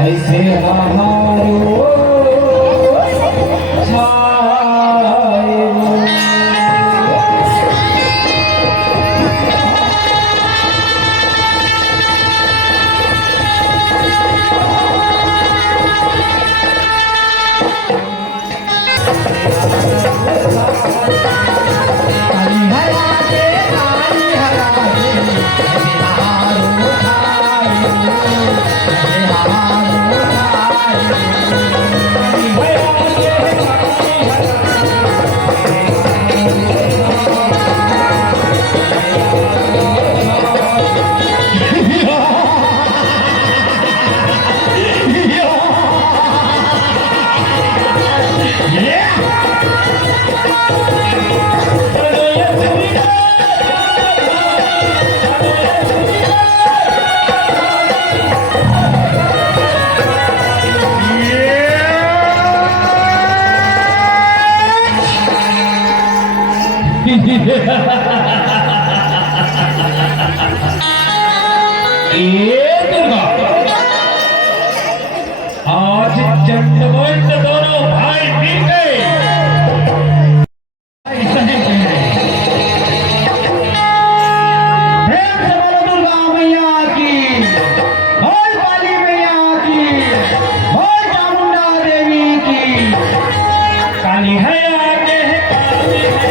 ऐसे हमारो छाए आज चंडमुंड दोनों भाई मिल गए। दुर्गा मैया की, बोल काली मैया की, बोल चामुंडा देवी की। काली है आगे है, काली है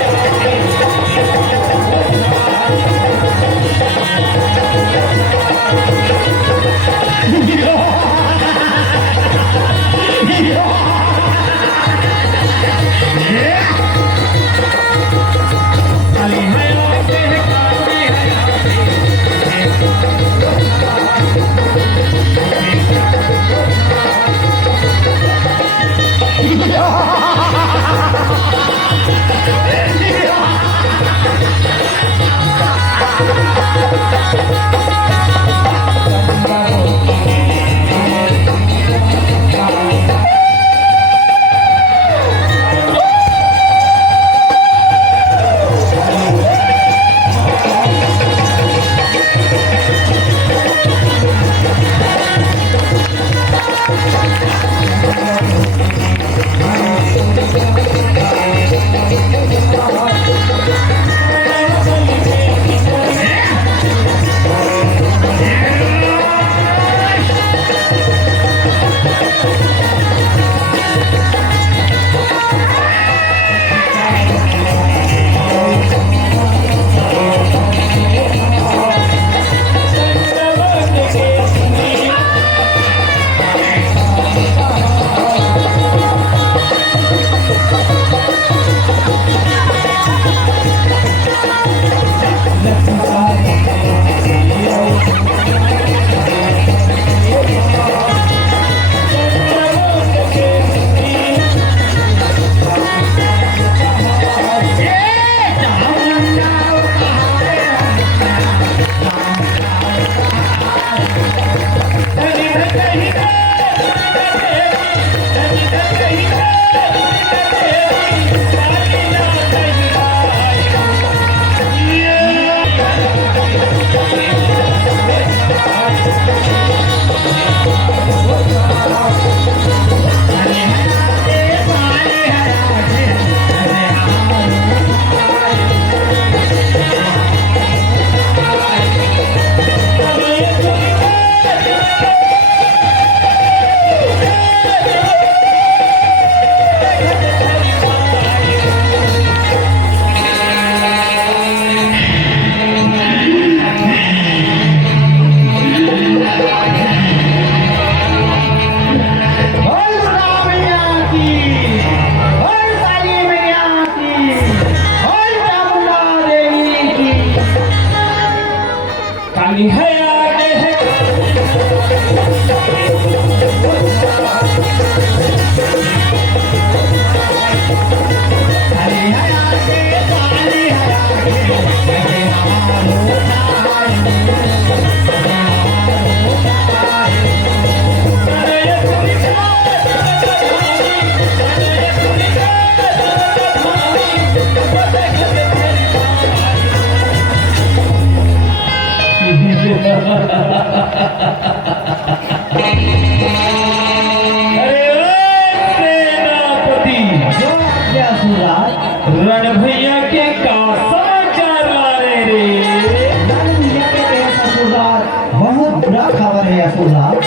असुरराज।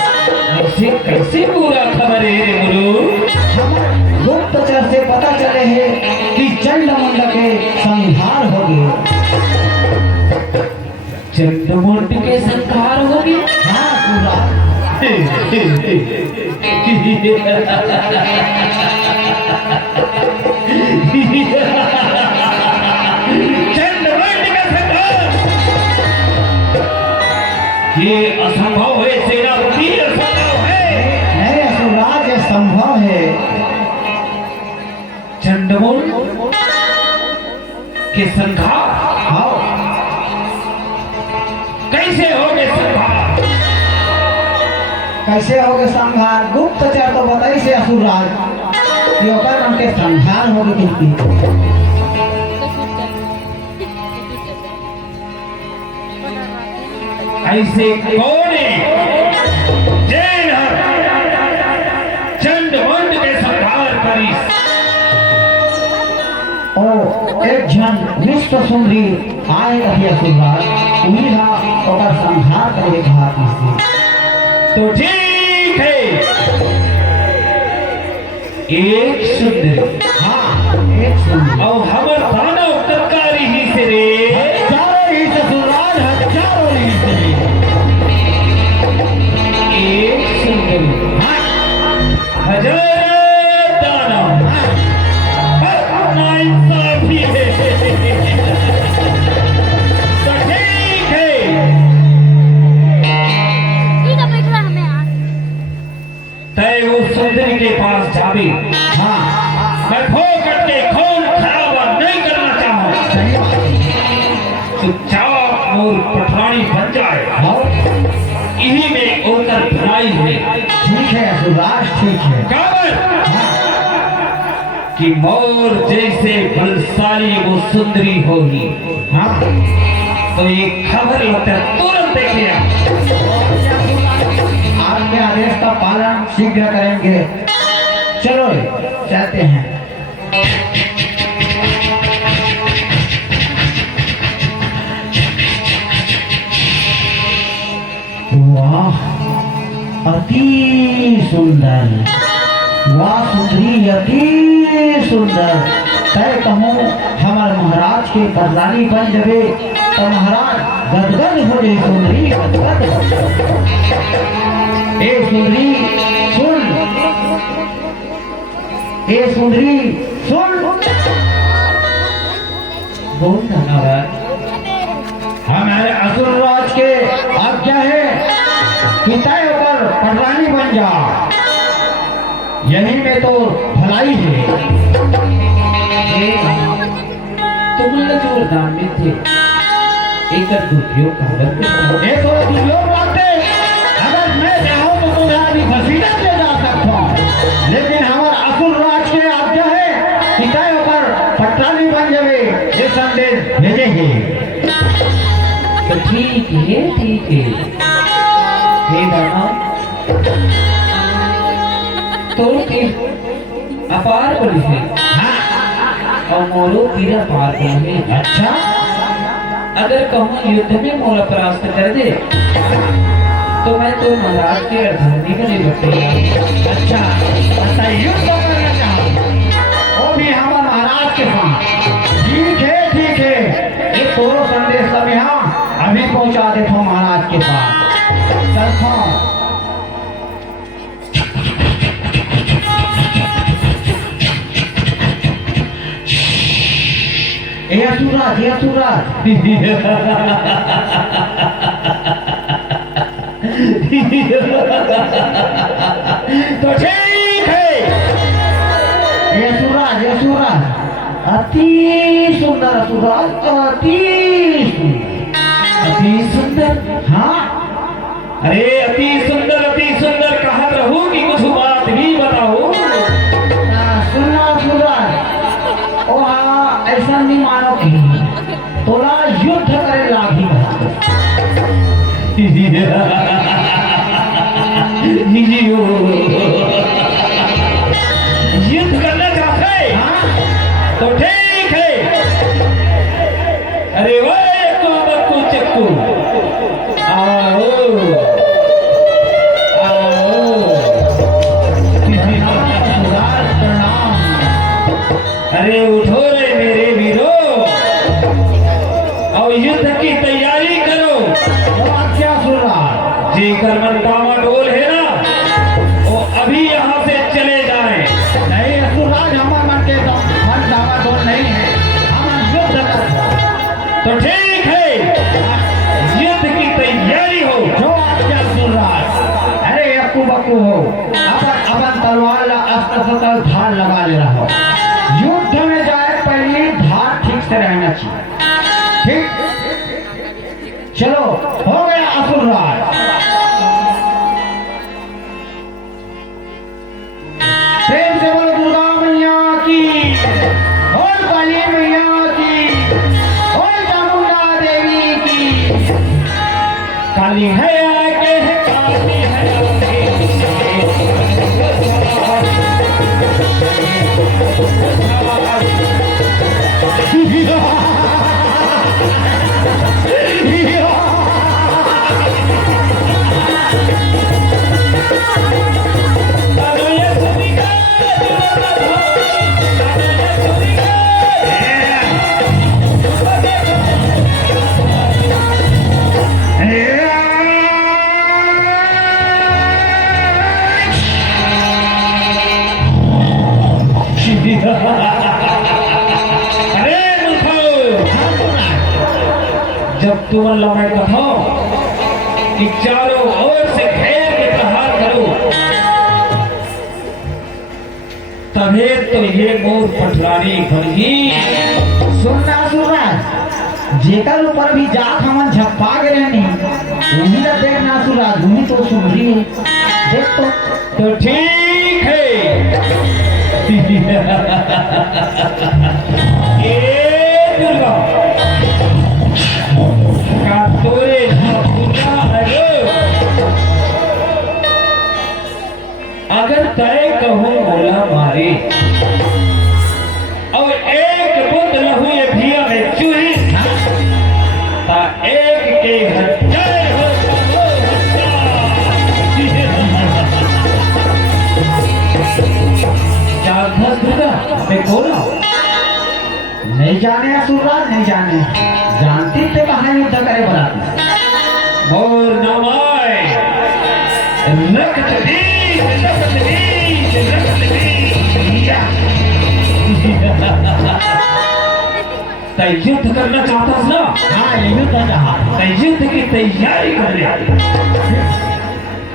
ऐसे कैसे पूरा खबर है रे गुरु? हम गुप्तचर से पता चले है कि चंडमुंड के संहार हो गए। चंडमुंड के संहार हो गए? हाँ असुरराज। चंडमुंड का संहार? ये असंभव है सेनापति, असंभव है। नहीं असुरराज, ये संभव है। चंडमुंड के संहार? हाँ कैसे हो गए संहार? कैसे हो गए संहार? गुप्तचर तो बताई से असुरराज कि ओकर उनके संहार हो गए किसी। ऐसे कौन है जैन चंडमुंड के संहार करी? ओ एक जन विश्व सुंदरी आए रही असुरराज, उन्हीं हा ओकर संहार करे कहा किसी। तो ठीक है, एक सुंदर। हाँ एक सुंदरी और हमर दानव तरकारी ही से रे। हजारों ही से असुरराज, हजारों ही से। एक सुंदर हजार दानव, अपना इंसाफी है। तो ठीक है, तय वो सुंदरी के पास जावे। हाँ मैं फोकट के खून खराबा नहीं करना चाहूँ। सही बात। चुपचाप मोर पठानी बन जाए, हाँ यही में होकर भलाई है। ठीक है असुरराज, ठीक है। काबर हाँ कि मोर जैसे बलशाली वो सुंदरी होगी, हाँ तो ये खबर होकर तुरंत देखिए। आपके आदेश का पालन शीघ्र करेंगे। चलो चलते हैं। वाह अति सुंदर, वाह सुंदरी अति सुंदर। तय कहूँ हमारे महाराज के बरदानी बन जबे तो महाराज गदगद हो जाए। सुंदरी गदगद हो जाए। ए सुंदरी सुन, ए सुंदरी सुन। बहुत धन्यवाद। हमारे असुरराज के आज्ञा है कि तय होकर प्रधानी बन जा, यही में तो भलाई है। तुम लोग जो वरदान में थे, एक दुरुपयोग खबर एक और दुर्योग बातें अगर मैं चाहूँ तो तुम्हें अभी घसीटा ले जा सकता हूँ, लेकिन हमारा असुरराज के आज्ञा है कि तय होकर पटरानी बन जावे, ये संदेश भेजेंगे। तो ठीक है, ठीक है। हे दानव, तो के अपार बड़ी है। हाँ, और मोरो पीरा पार है। अच्छा अगर कहूँ युद्ध में मोरा परास्त कर दे तो मैं तो महाराज के अर्धांगी का निपटेगा। अच्छा अच्छा युद्ध करना चाहूँ, वो भी हमारे महाराज के साथ। ठीक है ठीक है, एक तोरो संदेश सब यहाँ अभी पहुँचा देता हूँ महाराज के पास। चलता हूँ। ए असुरराज, ए असुरराज। तो ठीक है। ये असुरराज, ये असुरराज अति सुंदर, असुरराज अति सुंदर। अति सुंदर? हाँ अरे अति सुंदर कहा रहूं कि कुछ बात भी बताओ। सुनना असुरराज, ओ हाँ ऐसा नहीं मानो कि तोला युद्ध करे लागी। युद्ध करना चाहते? हाँ तो ठीक है। अरे वाह, चक्कू आओ। अरे उठो रे मेरे वीरो और युद्ध की तैयारी करो। तो आप क्या सुन रहा है? जेकर मन डामाडोल है ना वो अभी यहाँ से चले जाएं। नहीं असुरराज, हमारा मन के मन डामाडोल नहीं है, हम युद्ध करते हैं। तो ठीक है, युद्ध की तैयारी हो। जो आप क्या सुन रहा है? अरे अक्कू बक्कू हो, अपन तलवार अस्त्र शस्त्र धार लगा ले रहा हो। युद्ध में जाए पहले धार ठीक से रहना चाहिए। ठीक, चलो हो गया असुरराज। प्रेम से बोलो दुर्गा मैया की और काली मैया की और चामुंडा देवी की। काली है आगे है, काली है अरे मूर्खो, जब तुम लम्बे कथो कि चारों ओर से घेर के प्रहार करो तभी तो ये मोर पटरानी बनी। सुनना सुरराज, जेकर ऊपर भी जात हमन झप्पा गए नहीं वही ना देखना सुरराज, वही तो सुन रही है। देख तो ठीक है। ये दुर्गा का तोरे अगर तय कहूँ बोला मारे और एक बुद्ध लहू ये भिया में चूही ता एक के हजार हो दुर्गा देखो ना। नहीं जाने असुरराज, नहीं जाने, जानती थे कहाँ युद्ध करे बनाती। और नमाय रक्त बीज रक्त बीज रक्त बीज। तय युद्ध करना चाहता था ना? हाँ ये युद्ध कहा। तय युद्ध की तैयारी कर ले।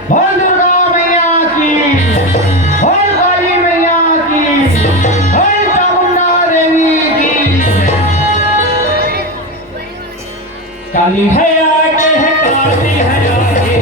बोल दुर्गा मैया की, बोल काली मैया की, बोल चामुंडा देवी की। काली है आगे है, काली है आगे।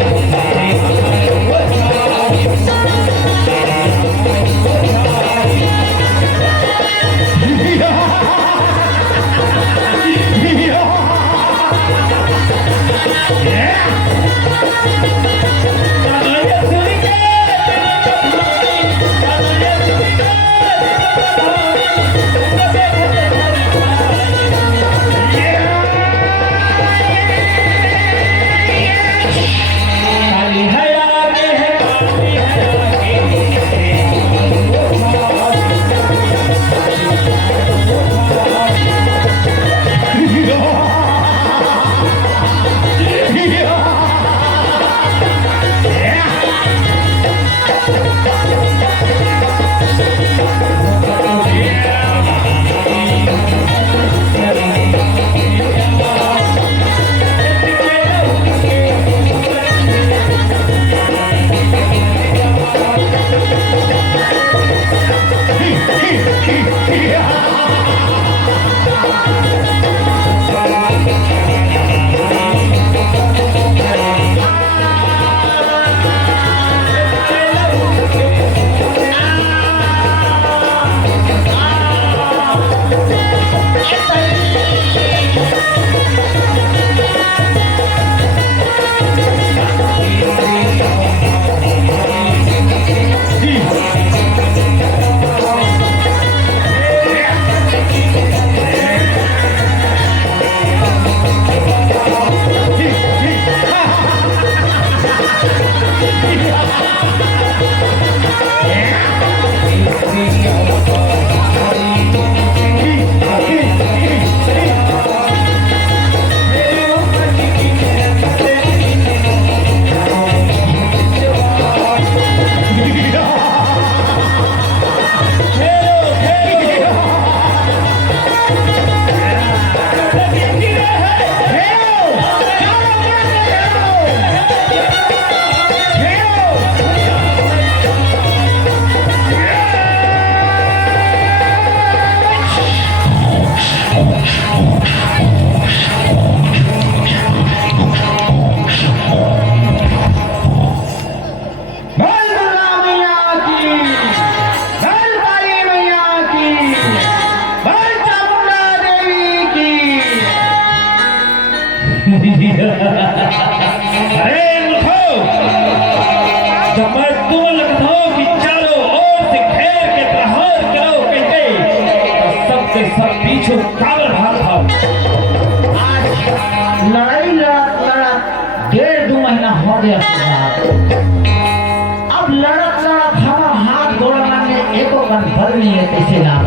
नहीं है कैसे लाभ।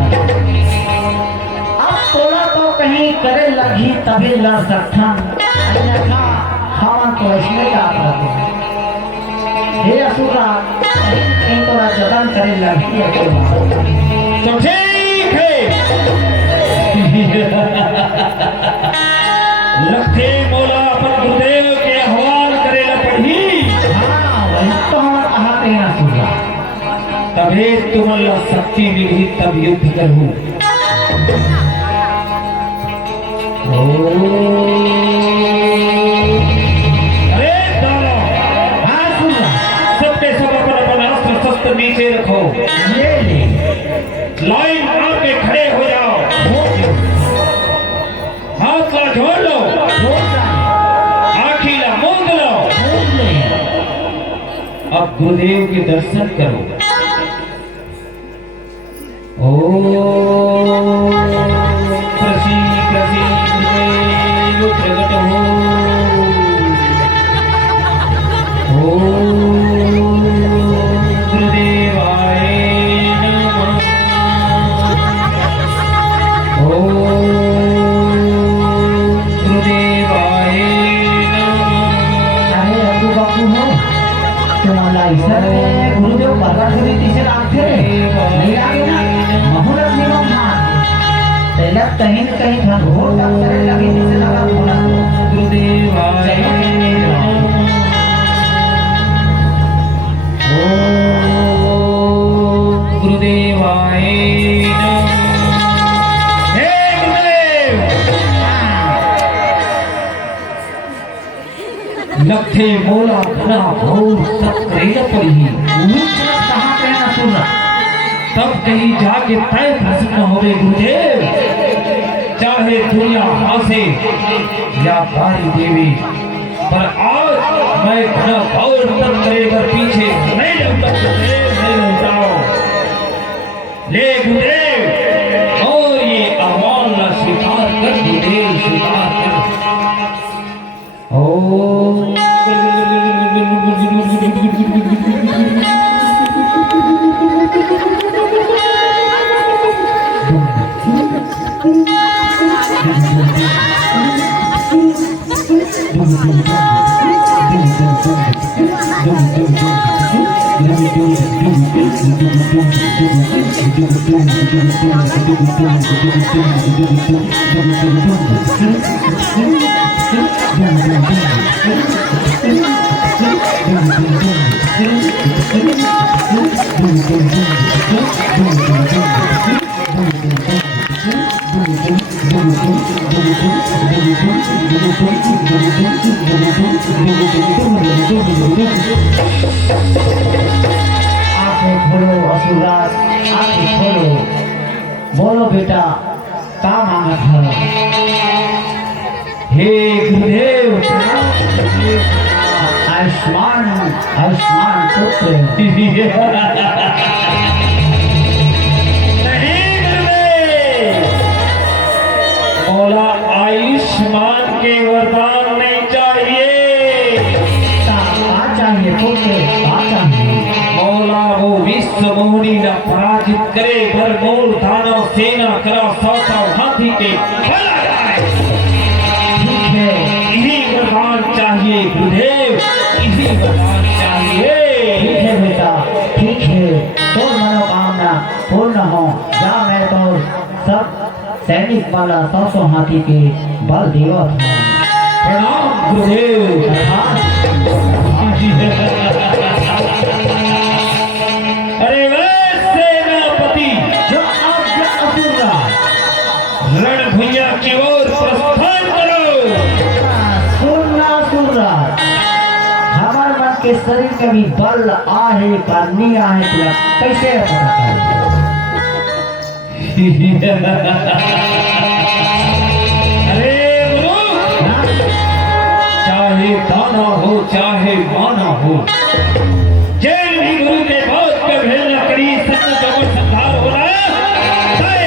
अब तोला तो कहीं करे लगी तभी लड़ सकता, अन्यथा हम तो इसमें क्या करते। हे असुरा कहीं तोरा जतन करे लगी है तो ठीक है। लखे मोला अपन गुरुदेव के हवाल करे ला पड़ी। हाँ वही तो हम कहाते हैं असुरा। तबे तुम्हारा शक्ति मिली तब युद्ध करूं। अरे दानव, हाँ असुरा सबके सब अपन अस्त्र शस्त्र नीचे रखो। ये ले लाइन आके खड़े हो जाओ। हाथ ला जोड़ लो, आँखी ला मूंद लो। अब गुरुदेव के दर्शन करो। ओम प्रसी प्रसी गुरुदेव प्रकट हो। ओम गुरुदेवाय नमः। ओम गुरुदेवाय नमः। अरे अब्दू बापू हो तुम्हाला ईश्वर ने गुरुदेव परमेश्वरी दिसे राखते नहीं आगे ना महुरत नियम मान तेला कहीं न कहीं घनघोर डॉक्टर लगे दिसे लगा बोला गुरुदेवाय ओम गुरुदेवाय नमः। हे गुरुदेव, लखे मोला घना घोर तप करेगा पड़ी। कहाँ पे ना सुन तब कहीं जाके तय प्रसन्न होवे गुरुदेव। चाहे दुनिया हासे या कारी देवी, पर आज मैं घना घोर तप करेगा पीछे नहीं लौटा गुरुदेव, नहीं लौटाओ। ले गुरुदेव और ये आह्वान ना स्वीकार कर गुरुदेव, स्वीकार कर। ओम आंखें खोलो असुराज, आंखें खोलो, बोलो बेटा क्या मांगत है। हे गुरुदेव, आयुष्मान आयुष्मान पुत्र नहीं गुरुदेव, मौला आयुष्मान के वरदान नहीं चाहिए। क्या चाहिए पुत्र, क्या चाहिए। मौला वो विश्व मोहिनी न पराजित करे, पर मोर दानव सेना करा सौता हाथी के भला जाए। ठीक है यही वरदान चाहिए गुरुदेव, यही वरदान चाहिए। ठीक है बेटा ठीक है, तो मनोकामना पूर्ण हो जा। मैं तो सब सैनिक वाला 100 हाथी के बल देवत हूँ। प्रणाम गुरुदेव। अरे वह सेनापति जो आज्ञा असुरराज, रणभुइया की ओर प्रस्थान करो। सुनना असुरराज, हमारे मन के शरीर में भी बल आहे का नहीं आहे तुला कैसे पता है। अरे गुरु, चाहे दाना हो चाहे माना हो, जैन भी गुरु के बहुत पे भेजना करी सत्य जगत संधार हो रहा है।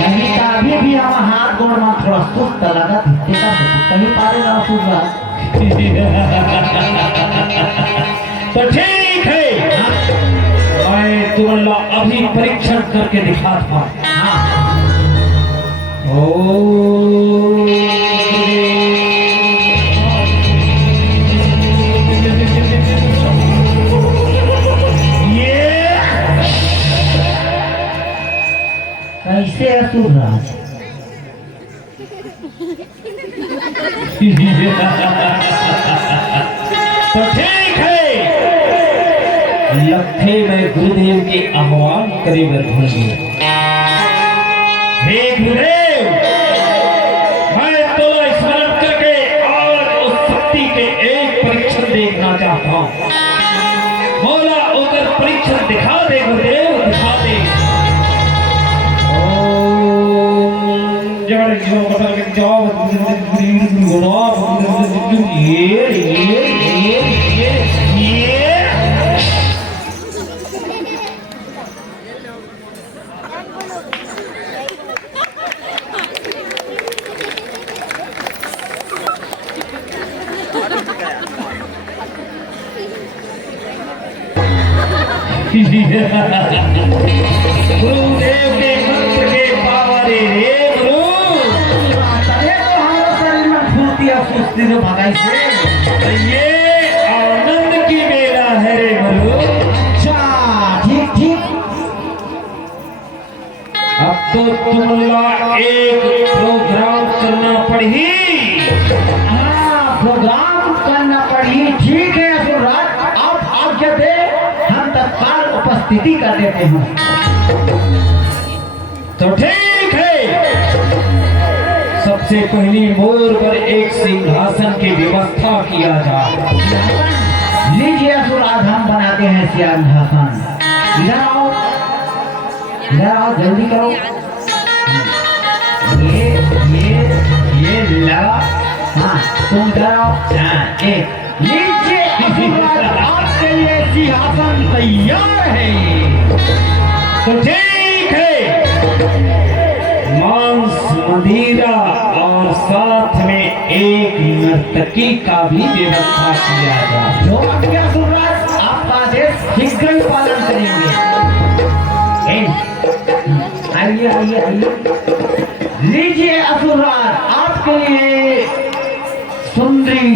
नहीं तो अभी भी हम हाथ गोड़ में थोड़ा सुस्त लगा देखा कहीं पारे ना असुरराज। तो ठीक है, मैं तुमला अभी परीक्षण करके दिखाता हूं। हाँ कैसे असुरराज? तो ठीक है, लखे में गुरुदेव के आह्वान करीब रखूंगी। हे गुरुदेव, मैं तो स्मरण करके और उस शक्ति के एक परीक्षण देखना चाहता हूं। मौला उधर परीक्षण दिखा दे गुरुदेव, दिखा दे। गुरुदेव के मंत्र के पावरे रे गुरु, तबे तो हमारा शरीर में फुर्ती और सुस्ती तो भगाई से। ये आनंद की बेला है रे गुरु। अच्छा ठीक ठीक। अब तो तुमला एक प्रोग्राम करना पड़ी। हाँ प्रोग्राम करना पड़ी। ठीक है असुरराज, आप आज्ञा दे, हम तत्काल उपस्थिति कर देते हैं। तो ठीक है, सबसे पहली मोर पर एक सिंहासन की व्यवस्था किया जाए। लीजिए असुरराज, हम बनाते हैं सिंहासन। इधर आओ, इधर आओ, जल्दी करो। ये लगा। हाँ तुम इधर आओ। हाँ एक लीजिए असुरराज, आपके लिए सिंहासन तैयार है। तो ठीक है, मांस मदिरा और साथ में एक नर्तकी का भी व्यवस्था किया जाए। जो आज्ञा असुरराज, आपका आदेश शीघ्र ही पालन करेंगे। आइए आइए आइए, लीजिए असुरराज, आपके लिए सुंदरी।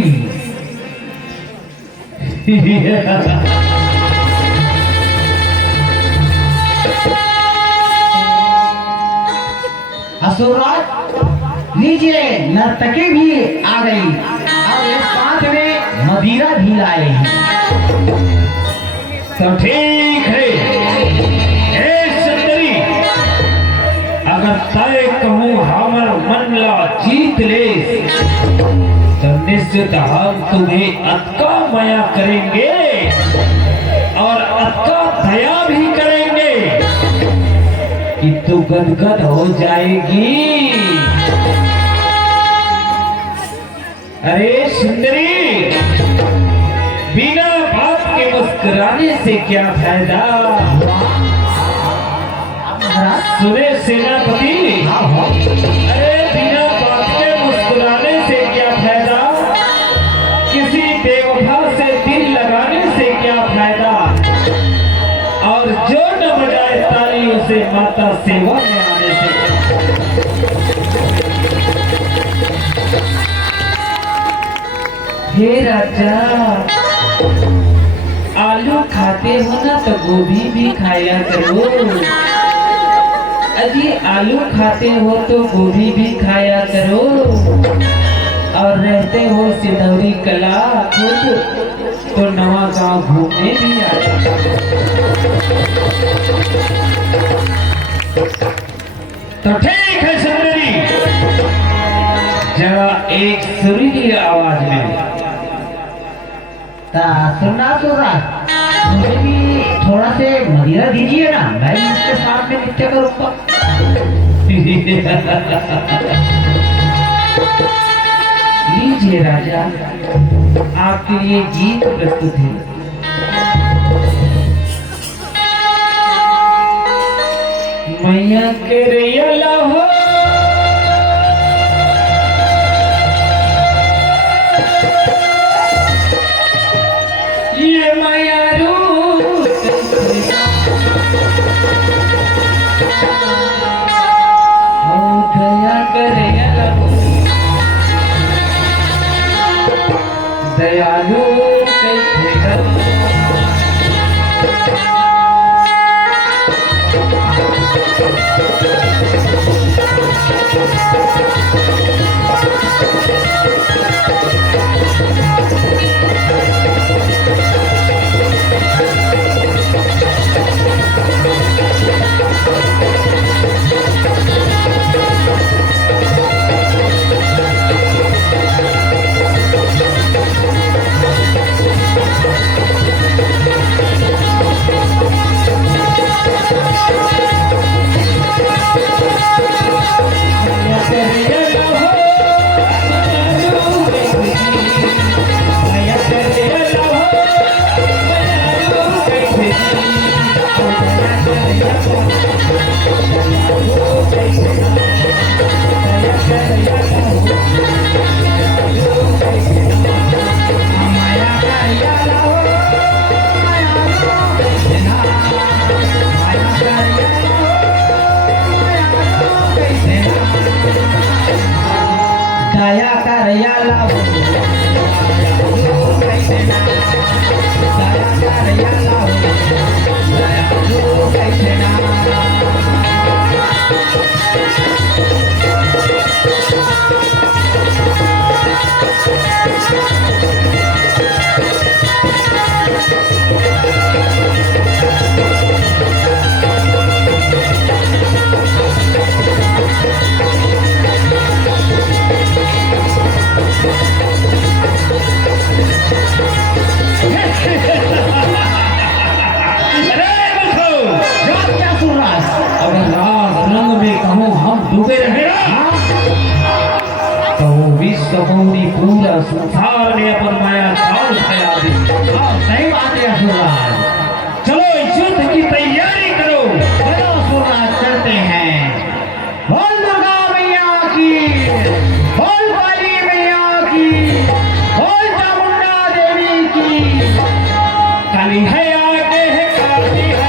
असुरराज लीजिए, नर्तकी भी आ गई और एक साथ में मदिरा भी लाए हैं। तो ठीक है, ए सुंदरी, अगर तय कहूँ हमर मन ला जीत ले तो निश्चित हम तुम्हें अतका माया करेंगे और अतका दया भी करेंगे कि तू गदगद हो जाएगी। अरे सुंदरी, बिना बात के मुस्कुराने से क्या फायदा? सुने सेनापति, अरे बिना बात के मुस्कुराने से क्या फायदा? किसी बेवफा से दिल लगाने से क्या फायदा? और जो न बजाए ताली उसे माता सेवा में आने से। हे राजा, आलू खाते हो ना तो गोभी भी खाया करो। अजी आलू खाते हो तो गोभी भी खाया करो, और रहते हो सिंदौरी कला खुद तो नवा गांव घूमने भी आ जाओ। तो ठीक है सुंदरी, जरा एक सुरीली आवाज में सुनना असुरराज, मुझे भी थोड़ा से मदिरा दीजिए ना, मैं भी इसके साथ में नृत्य करूंगा। लीजिए राजा, आपके लिए गीत प्रस्तुत है। मैया के रियला हो ये मैया रूप बहुरी पूरा संसार में अपन माया जाल फैला दी। हाँ सही बात है असुरराज। चलो युद्ध की तैयारी करो। चलो असुरराज चलते हैं। बोल दुर्गा मैया की, बोल काली मैया की, बोल चामुंडा देवी की। काली है आगे है, काली है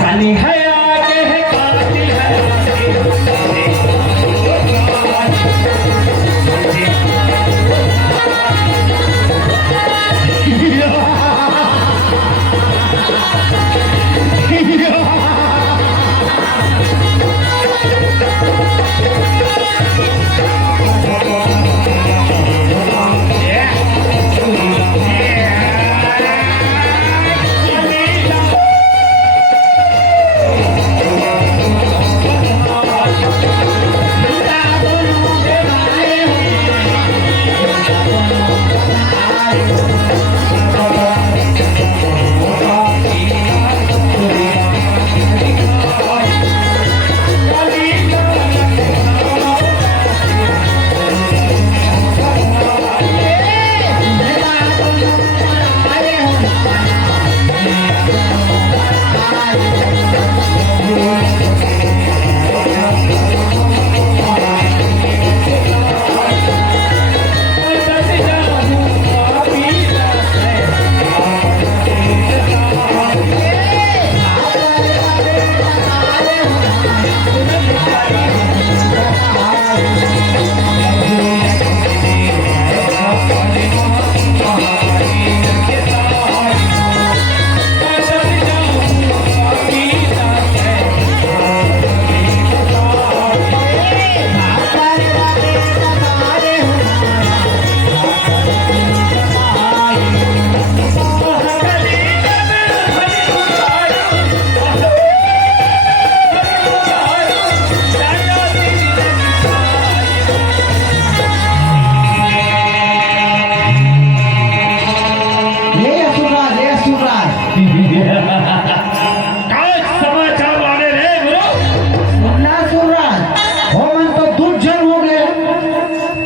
काली है आगे है, काली है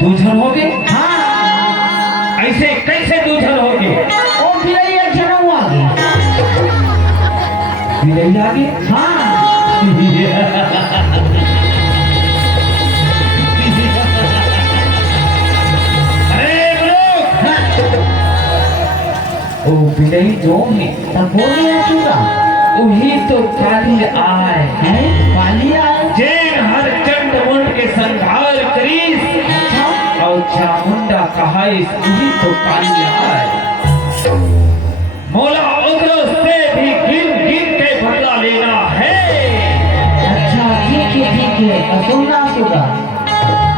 दूधन हो गए? हाँ। ऐसे कैसे दूधन हो गए? ओ बिरई एक जन्म आ गई। बिरई आ गई? हाँ। अरे ओ बिरई जो है तब बोले पूरा वही तो काली आए है, काली आए जैन हर चंड मुंड के संहार करीस और चामुंडा कहा वही तो काली आए। मौला उग्र से भी गिन गिन के बदला लेना है। अच्छा ठीक है सुनना सुधा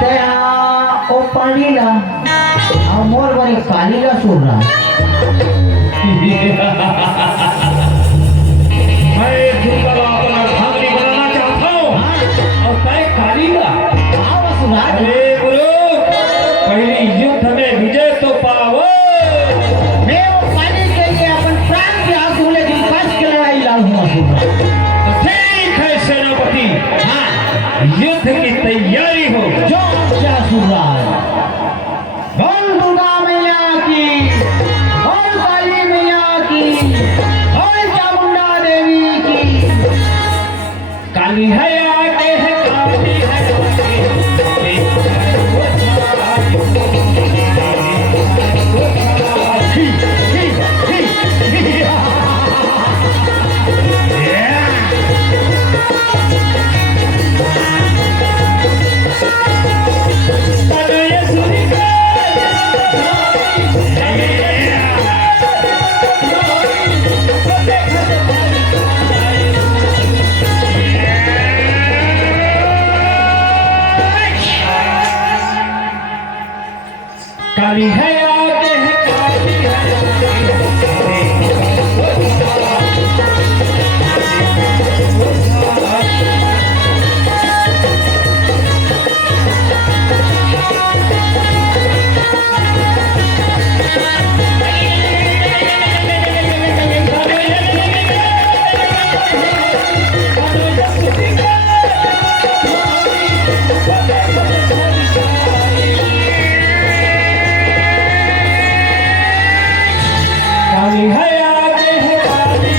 तेरा ओ पालीला और मोर बड़ी कालीला सुन रहा मैं दुर्गा अपना भांगड़ी बनाना चाहता हूँ और मैं कालीला। आओ सुधा अरे गुरु पहली युद्ध में विजय तो पाओ। मैं वो काली के लिए अपन प्राण की आंसू लेकिन कष्ट की लड़ाई लड़ूंगा सुधा। ठीक है सेनापति, हाँ युद्ध की तैयारी हो। जो क्या सुन रहा है। बोल दुर्गा मैया की, बोल काली मैया की, बोल चामुंडा देवी की। काली है आगे है, काली है आगे। काली है आगे है काली है काली है आगे है काली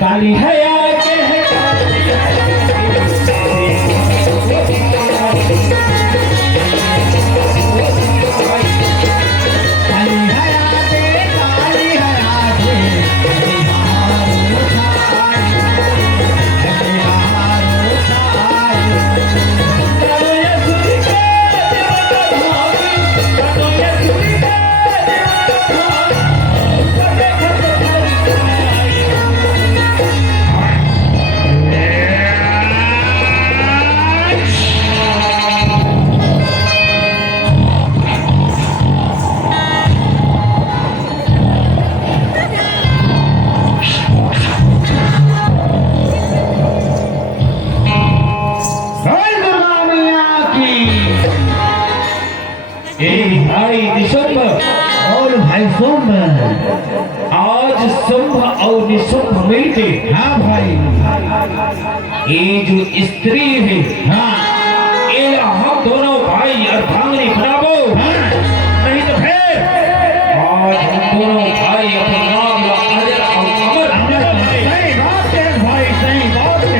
काली है आगे है काली भाई निशुंभ और भाई सोम आज शुंभ और निशुंभ मिलके हाँ भाई ये जो स्त्री है हाँ ये हम दोनों भाई अर्धांगिनी बनावो नहीं तो फिर आज हम दोनों भाई अपना नाम अजर और अमर सही बात है भाई, सही बात है।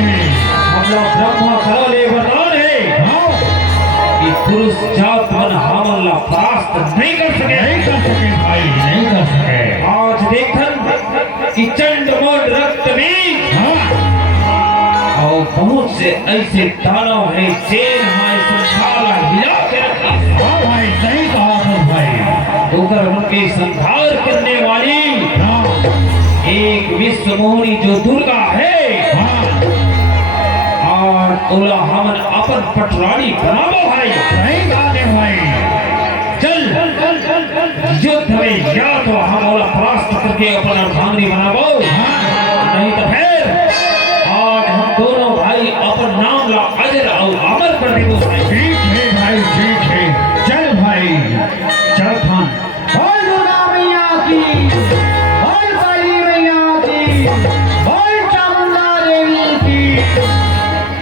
हम लोग ब्रह्मा कराले वरदान है हाँ कि पुरुष जात मन हमला परास्त नहीं कर सके भाई, नहीं कर सके। आज देखन कि चंड मोल रक्त में हाँ और बहुत से ऐसे दानव है चेन है संसार हिला के रखी हाँ भाई, सही कहा तो भाई। होकर उनके संहार करने वाली हाँ एक विश्व मोहिनी जो दुर्गा है हाँ और तोला हमन अपन पटरानी बनावो भाई सही बात है भाई। चल युद्ध में या तो हम ओला परास्त करके अपन अर्धांगिनी बनावो नहीं तो फिर आज हम दोनों भाई अपन नाम ला अजर और अमर कर देंगे भाई। ठीक है भाई, ठीक है। चल भाई, चल खान। बोल दुर्गा मैया की, बोल काली मैया की, बोल चामुंडा देवी की।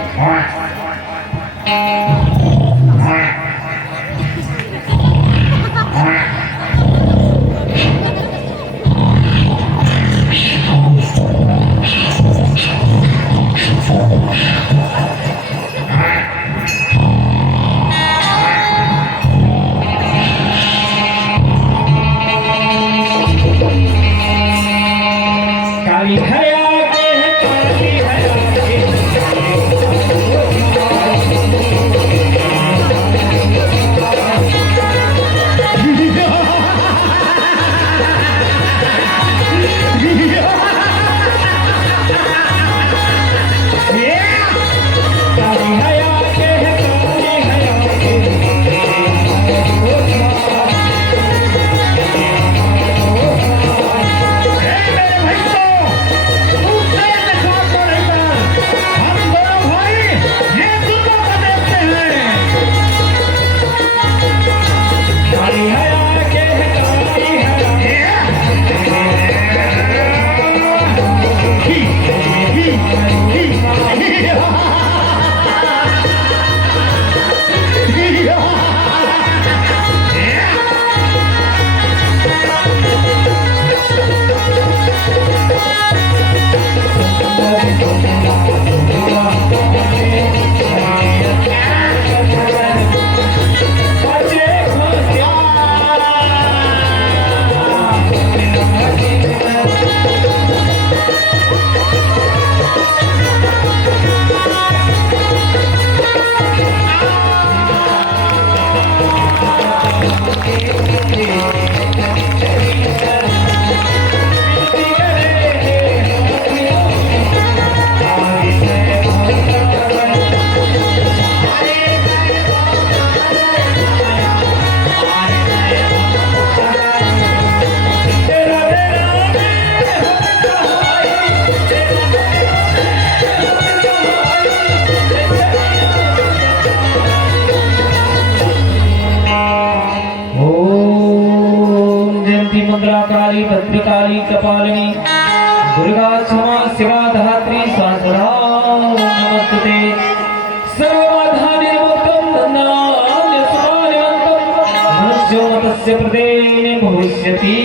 तस्य प्रदेन भविष्यति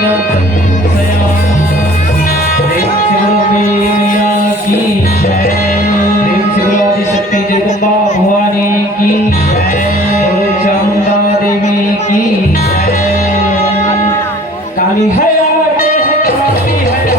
न संशयः। प्रेम से बोलो मैया की जय। प्रेम से बोलो आदिशक्ति जगदम्बा भवानी की जय। बोलो चामुंडा देवी की जय। काली है आगे है काली है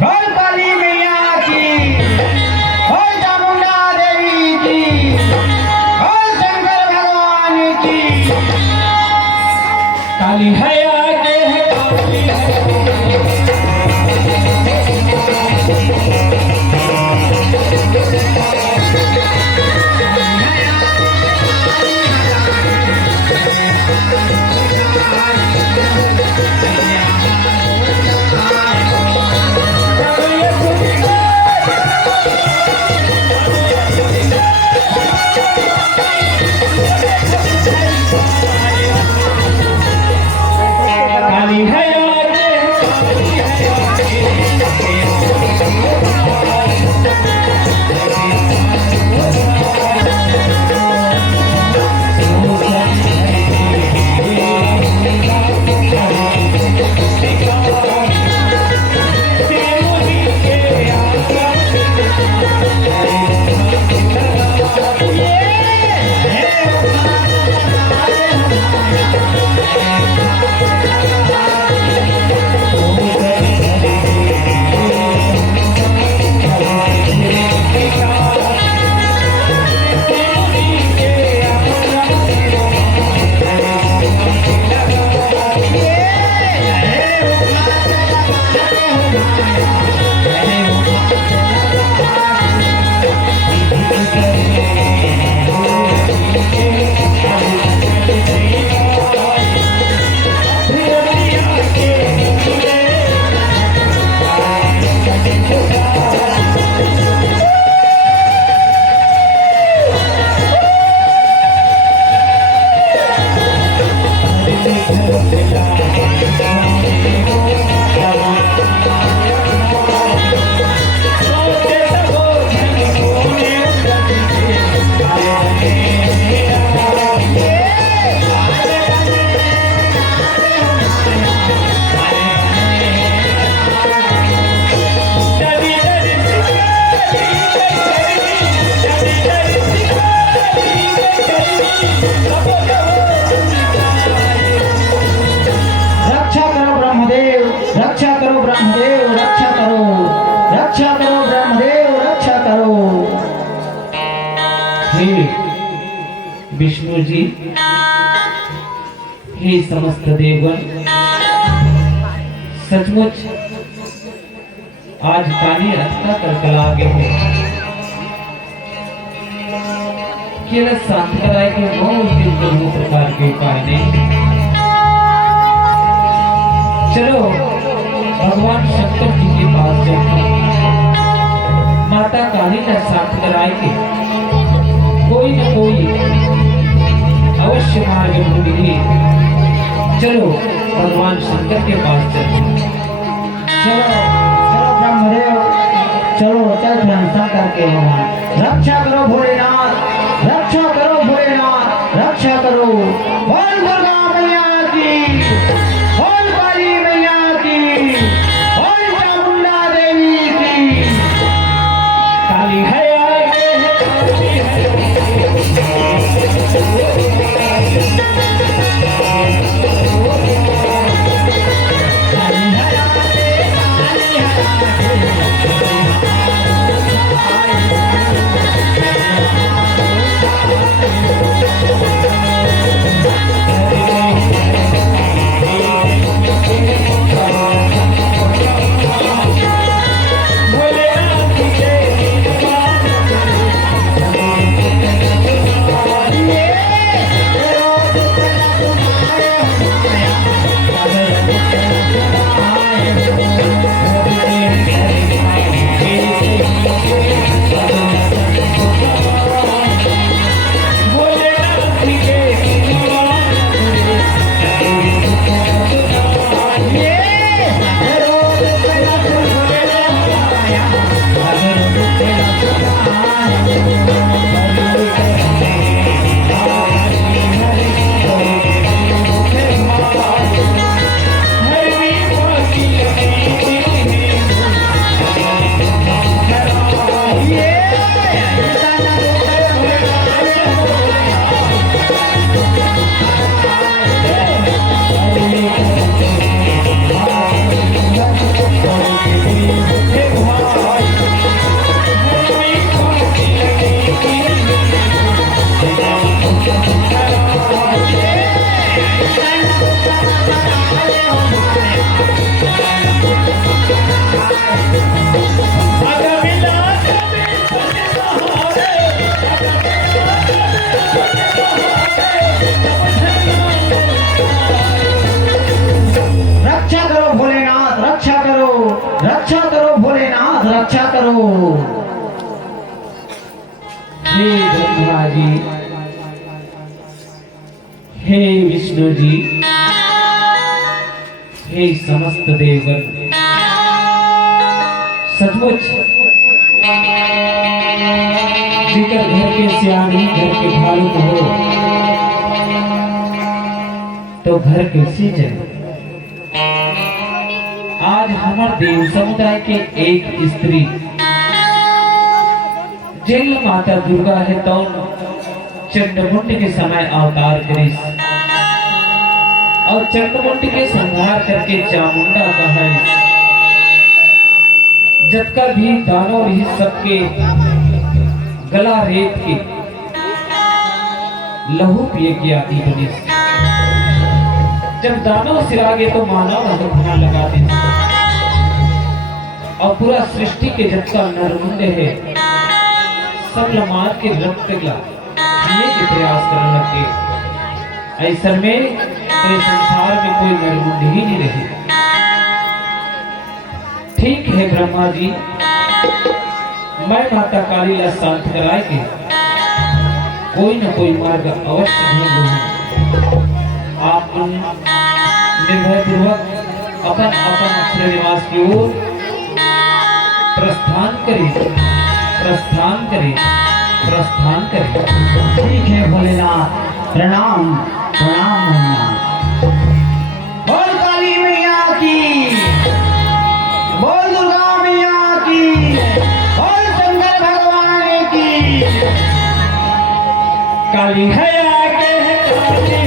बोल काली मैया की, बोल चामुंडा देवी की, बोल शंकर भगवान की। काली है आगे है काली है काली है आगे है रक्षा करो ब्रह्मदेव, रक्षा करो ब्रह्मदेव, रक्षा करो, रक्षा करो ब्रह्मदेव, रक्षा करो। हे विष्णु जी, हे समस्त देवगण, सचमुच आज काली रथ का कलकला आगे है। केवल शांत कराए के वो प्रकार के उपाय नहीं। चलो भगवान शंकर जी के पास चलते माता काली का शांत कराए के कोई न कोई अवश्य मार्ग ढूंढेंगे। चलो भगवान शंकर के पास चलते। चलो चलो ब्रह्मदेव, चलो चल शंकर के भगवान। रक्षा करो भोलेनाथ, रक्षा करो भोलेनाथ, रक्षा करो। बोल दुर्गा मैया की, बोल काली मैया की, बोल चामुंडा देवी की। काली है आगे है, काली है रक्षा करो भोलेनाथ, रक्षा करो, रक्षा करो भोलेनाथ, रक्षा करो। हे ब्रह्मा जी, हे विष्णु जी, हे समस्त देवगण, सचमुच जिकर घर के सियानी घर के भालू हो तो घर कैसे चले। आज हमारे देव समुदाय के एक स्त्री जिन माता दुर्गा है तो चंडमुंड के समय अवतार करी और चंडमुंड के संहार करके चामुंडा का है जब का भी दानव ही सबके गला रेत के लहू पिए की आती बनी। जब दानव सिरागे तो मानव अनुभना लगाते और पूरा सृष्टि के जब का नरमुंड है सब लमार के रक्त पिघला ये के प्रयास करने लगे। ऐसा में तो संसार में कोई नरमुंड ही नहीं रहे। ठीक है ब्रह्मा जी, मैं माता काली ला शांत कराएगी, कोई न कोई मार्ग अवश्य ढूंढूंगा। आप निर्भय पूर्वक अपन अपन अक्षर निवास की ओर प्रस्थान करें, प्रस्थान करें, प्रस्थान करें। ठीक है भोलेनाथ, प्रणाम प्रणाम भोलेनाथ। बोल काली मैया की, बोल दुर्गा मैया की, बोल शंकर भगवान की। काली है आगे है, काली है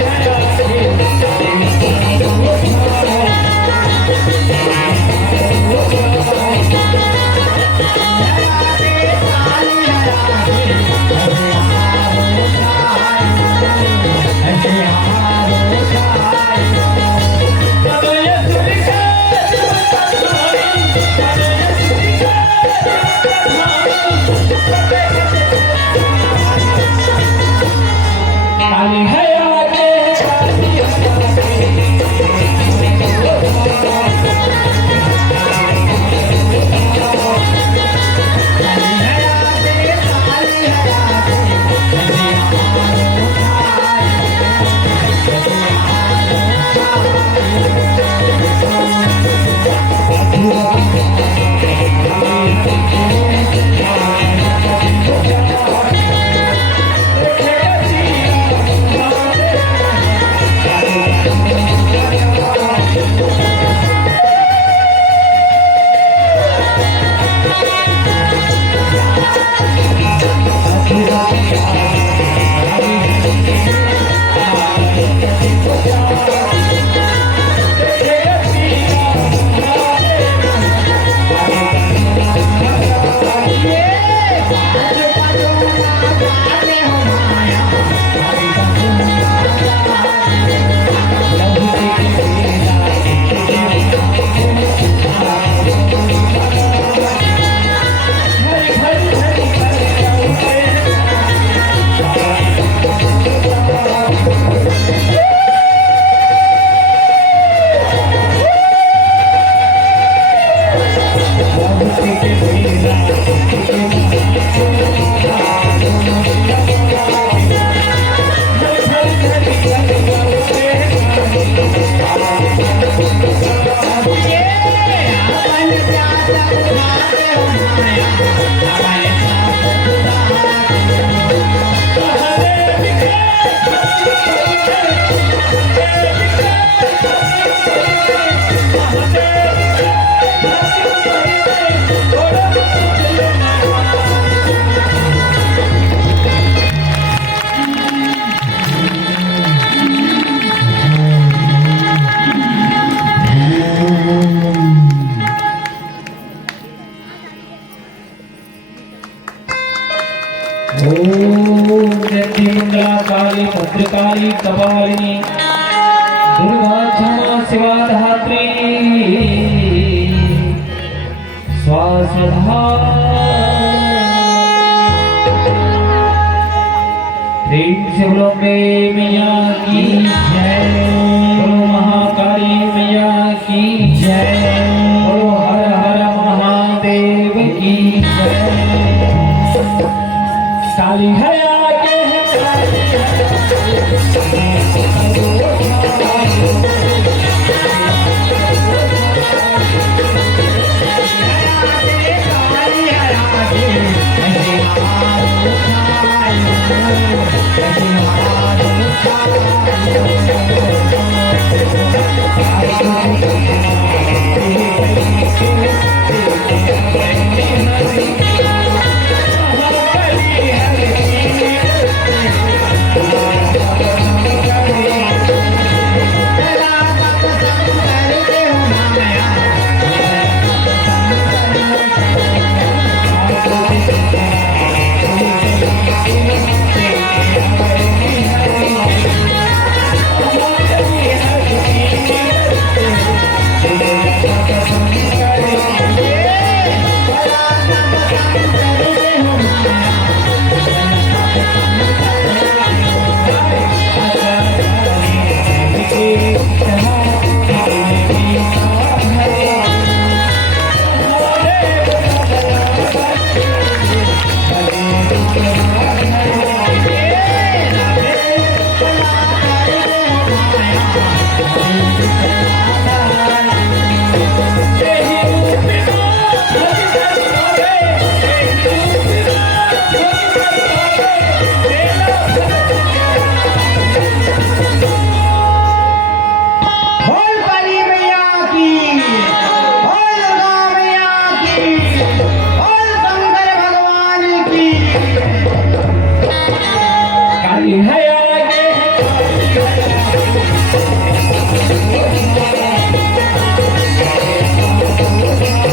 ओम जयंती मंगला काली भद्रकाली कपालिनी दुर्गा क्षमा शिवा धात्री स्वाहा प्रेम से बोलो मैया की जय, बोलो महाकाली मैया की जय, बोलो हर हर महादेव की जय। काली है आगे है काली है